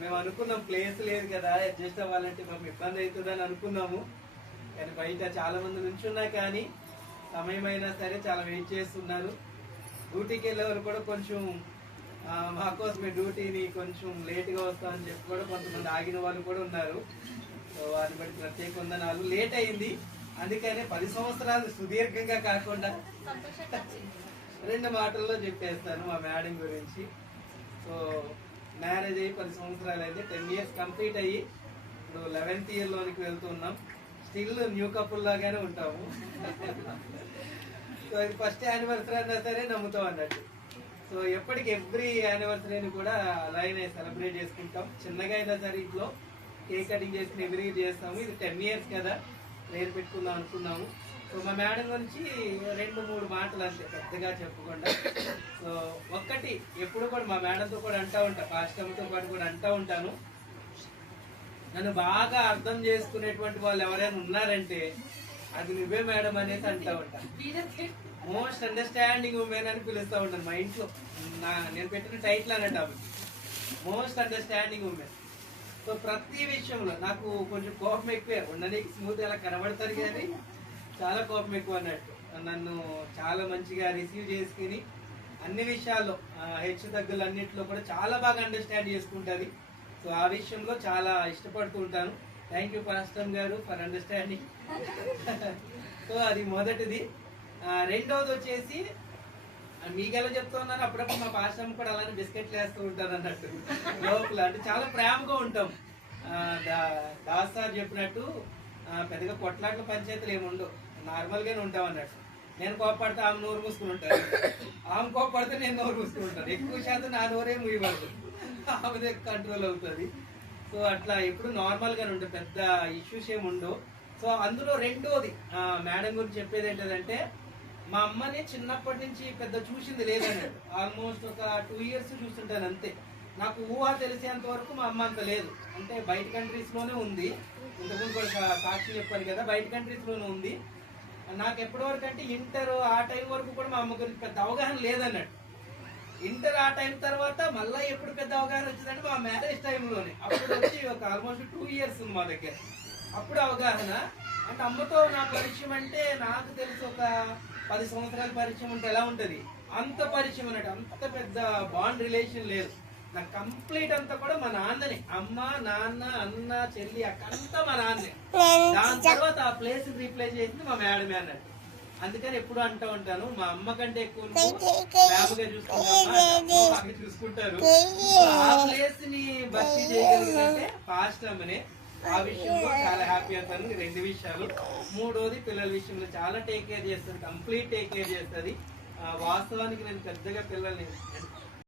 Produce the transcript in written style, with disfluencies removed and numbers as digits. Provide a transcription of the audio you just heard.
మేము అనుకున్నాం ప్లేస్ లేదు కదా, అడ్జస్ట్ అవ్వాలంటే మాకు ఇబ్బంది అవుతుందని అనుకున్నాము. కానీ బయట చాలా మంది నుంచున్నా కానీ సమయం అయినా సరే చాలా వెయిట్ చేస్తున్నారు. డ్యూటీకి వెళ్ళేవారు కూడా కొంచెం మా కోసమే డ్యూటీని కొంచెం లేట్గా వస్తామని చెప్పి కూడా కొంతమంది ఆగిన వాళ్ళు కూడా ఉన్నారు. సో వారిని బట్టి ప్రత్యేక వందనాలు. లేట్ అయింది, అందుకనే 10 సంవత్సరాలు సుదీర్ఘంగా కాకుండా 2 మాటల్లో చెప్పేస్తాను మా మేడం గురించి. సో మ్యారేజ్ అయ్యి 10 సంవత్సరాలు అయితే 10 ఇయర్స్ కంప్లీట్ అయ్యి ఇప్పుడు 11th ఇయర్లోనికి వెళ్తున్నాం. స్టిల్ న్యూ కపుల్ లాగానే ఉంటాము. సో ఇది ఫస్ట్ యానివర్సరీ అన్నా సరే నమ్ముతాం అన్నట్టు. సో ఎప్పటికి ఎవ్రీ యానివర్సరీని కూడా అలాగే సెలబ్రేట్ చేసుకుంటాం. చిన్నగా అయినా సరే ఇంట్లో కేక్ కటింగ్ చేసుకుని ఎవ్రీ చేస్తాము. ఇది 10 ఇయర్స్ కదా, పేరు పెట్టుకుందాం అనుకున్నాము. సో మా మేడం గురించి 2-3 మాటలు అంతే, పెద్దగా చెప్పకుండా. సో ఒక్కటి ఎప్పుడు కూడా మా మేడంతో కూడా అంటూ ఉంటా, పాస్టమ్తో పాటు కూడా అంటూ ఉంటాను, నన్ను బాగా అర్థం చేసుకునేటువంటి వాళ్ళు ఎవరైనా ఉన్నారంటే అది నువ్వే మేడం అనేసి అంటూ ఉంటా. మోస్ట్ అండర్స్టాండింగ్ ఉమెన్ అని పిలుస్తూ ఉంటాను మా ఇంట్లో. నేను పెట్టిన టైటిల్ అన్నట్టు ఆమె మోస్ట్ అండర్స్టాండింగ్ ఉమెన్. సో ప్రతి విషయంలో నాకు కొంచెం కోపం ఎక్కువే, ఉండడానికి స్మూత్ అలా కనబడతారు కానీ చాలా కోపం ఎక్కువ అన్నట్టు. నన్ను చాలా మంచిగా రిసీవ్ చేసుకుని అన్ని విషయాల్లో హెచ్చు తగ్గులు అన్నింటిలో కూడా చాలా బాగా అండర్స్టాండ్ చేసుకుంటుంది. సో ఆ విషయంలో చాలా ఇష్టపడుతూ ఉంటాను. థ్యాంక్ యూ పాస్టర్ గారు ఫర్ అండర్స్టాండింగ్. సో అది మొదటిది. రెండోది వచ్చేసి మీకు ఎలా చెప్తూ ఉన్నాను, అప్పుడప్పుడు మా పాస్టర్ కూడా అలానే బిస్కెట్లు వేస్తూ ఉంటారు అన్నట్టు లోపల. అంటే చాలా ప్రేమగా ఉంటాం. దాస్ సార్ చెప్పినట్టు పెద్దగా కొట్లాట్ల పంచాయతీలు ఏముండవు, నార్మల్గానే ఉంటాం అన్నట్టు. నేను కోపడితే ఆమె నోరు మూసుకుని ఉంటాను, ఆమె కోపడితే నేను నోరు మూసుకుని ఉంటాను. ఎక్కువ శాతం నా నోరే మూయబడుతుంది, ఆమె కంట్రోల్ అవుతుంది. సో అట్లా ఎప్పుడు నార్మల్గానే ఉంటుంది, పెద్ద ఇష్యూస్ ఏమి ఉండవు. సో అందులో రెండోది మేడం గురించి చెప్పేది ఏంటంటే, మా అమ్మని చిన్నప్పటి నుంచి పెద్ద చూసింది లేదన్నట్టు. ఆల్మోస్ట్ ఒక 2 ఇయర్స్ చూస్తుంటాను అంతే. నాకు ఊహ తెలిసేంత వరకు మా అమ్మ అంత లేదు. అంటే బయట కంట్రీస్లోనే ఉంది, ఇంతకుముందు కూడా సాక్షి చెప్పాను కదా, బయట కంట్రీస్లోనే ఉంది. నాకు ఎప్పటి వరకు అంటే ఇంటర్ ఆ టైం వరకు కూడా మా అమ్మ గురించి పెద్ద అవగాహన లేదన్నట్టు. ఇంటర్ ఆ టైం తర్వాత మళ్ళీ ఎప్పుడు పెద్ద అవగాహన వచ్చిందంటే మా మ్యారేజ్ టైంలోనే. అప్పుడు వచ్చి ఒక ఆల్మోస్ట్ 2 ఇయర్స్ ఉంది మా దగ్గర. అప్పుడు అవగాహన అంటే అమ్మతో నా పరిచయం అంటే నాకు తెలిసి ఒక 10 సంవత్సరాల పరిచయం ఉంటే ఎలా ఉంటుంది అంత పరిచయం అన్నట్టు. అంత పెద్ద బాండ్ రిలేషన్ లేదు నాకు. కంప్లీట్ అంతా కూడా మా నాన్ననే, అమ్మ నాన్న అన్న చెల్లి అక్క అంతా మా నాన్నే. దాని తర్వాత ఆ ప్లేస్ రీప్లేస్ చేసింది మా మేడమే అన్నట్టు. అందుకని ఎప్పుడు అంటూ ఉంటాను, మా అమ్మ కంటే ఎక్కువ ప్రేమగా చూసుకుంటారు, చూసుకుంటారు. ఆ ప్లేస్ ని భర్తీ చేయగలిగితే ఫాస్ట్ అమ్మనే. ఆ విషయంలో చాలా హ్యాపీ అవుతాను. 2 విషయాలు. మూడోది పిల్లల విషయంలో చాలా టేక్ కేర్ చేస్తుంది, కంప్లీట్ టేక్ కేర్ చేస్తుంది. వాస్తవానికి నేను పెద్దగా పిల్లల్ని